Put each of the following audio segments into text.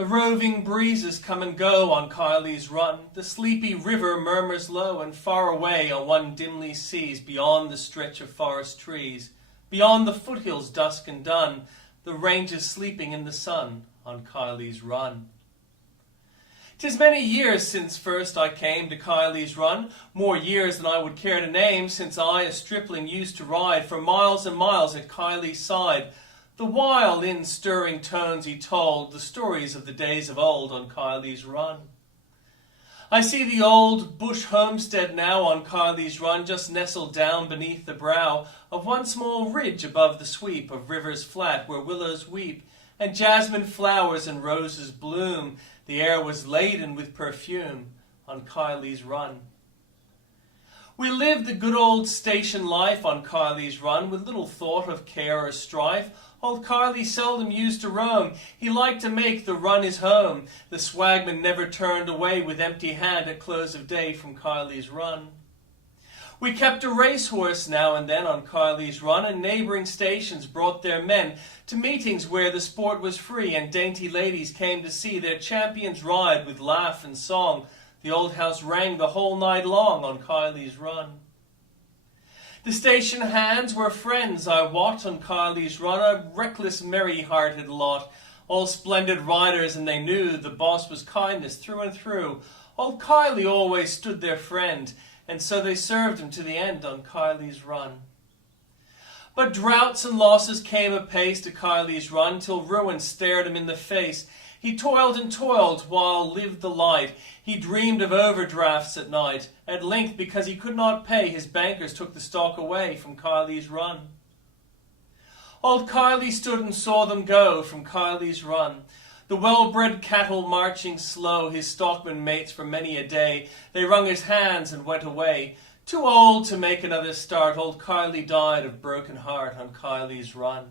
The roving breezes come and go on Kileys Run. The sleepy river murmurs low, and far away one dimly sees, beyond the stretch of forest trees, beyond the foothills dusk and dun, the ranges sleeping in the sun on Kileys Run. 'Tis many years since first I came to Kileys Run, more years than I would care to name, since I, a stripling, used to ride for miles and miles at Kileys' side, the while in stirring tones he told the stories of the days of old on Kileys Run. I see the old bush homestead now on Kileys Run, just nestled down beneath the brow of one small ridge above the sweep of rivers flat where willows weep and jasmine flowers and roses bloom. The air was laden with perfume on Kileys Run. We lived the good old station life on Kileys Run, with little thought of care or strife. Old Kiley seldom used to roam. He liked to make the run his home. The swagman never turned away with empty hand at close of day from Kileys Run. We kept a racehorse now and then on Kileys Run, and neighbouring stations brought their men to meetings where the sport was free, and dainty ladies came to see their champions ride with laugh and song. The old house rang the whole night long on Kileys Run. The station hands were friends, I wot, on Kileys Run, a reckless, merry-hearted lot, all splendid riders, and they knew the boss was kindness through and through. Old Kiley always stood their friend, and so they served him to the end on Kileys Run. But droughts and losses came apace to Kileys Run, till ruin stared him in the face. He toiled and toiled while lived the light. He dreamed of overdrafts at night. At length, because he could not pay, his bankers took the stock away from Kileys Run. Old Kiley stood and saw them go from Kileys Run. The well-bred cattle marching slow, his stockmen mates for many a day. They wrung his hands and went away. Too old to make another start, old Kiley died of broken heart on Kileys Run.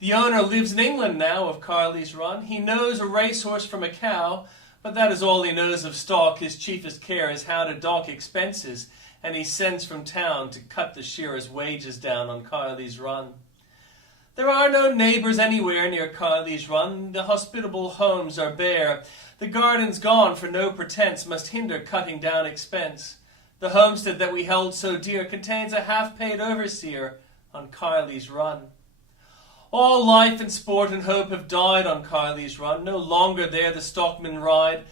The owner lives in England now of Kileys Run. He knows a racehorse from a cow, but that is all he knows of stock. His chiefest care is how to dock expenses, and he sends from town to cut the shearers' wages down on Kileys Run. There are no neighbours anywhere near Kileys Run. The hospitable homes are bare. The gardens gone for no pretence must hinder cutting down expense. The homestead that we held so dear contains a half-paid overseer on Kileys Run. All life and sport and hope have died on Kileys Run. No longer there the stockmen ride.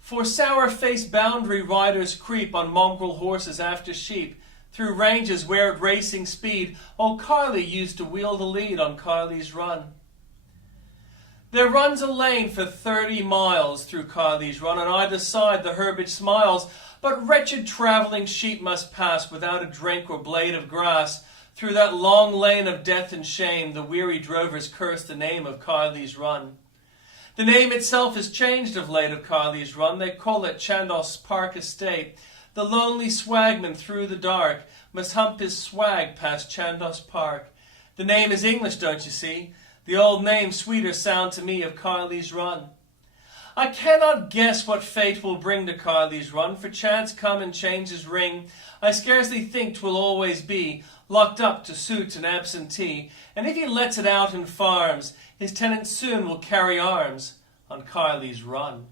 For sour-faced boundary riders creep on mongrel horses after sheep. Through ranges where at racing speed, old Kiley used to wheel the lead on Kileys Run. There runs a lane for 30 miles through Kileys Run. On either side the herbage smiles, but wretched travelling sheep must pass without a drink or blade of grass. Through that long lane of death and shame, the weary drovers curse the name of Kileys Run. The name itself has changed of late of Kileys Run. They call it Chandos Park Estate. The lonely swagman through the dark must hump his swag past Chandos Park. The name is English, don't you see? The old name sweeter sound to me of Kileys Run. I cannot guess what fate will bring to Kileys Run, for chance come and change his ring. I scarcely think 'twill always be locked up to suit an absentee, and if he lets it out in farms, his tenants soon will carry arms on Kileys Run.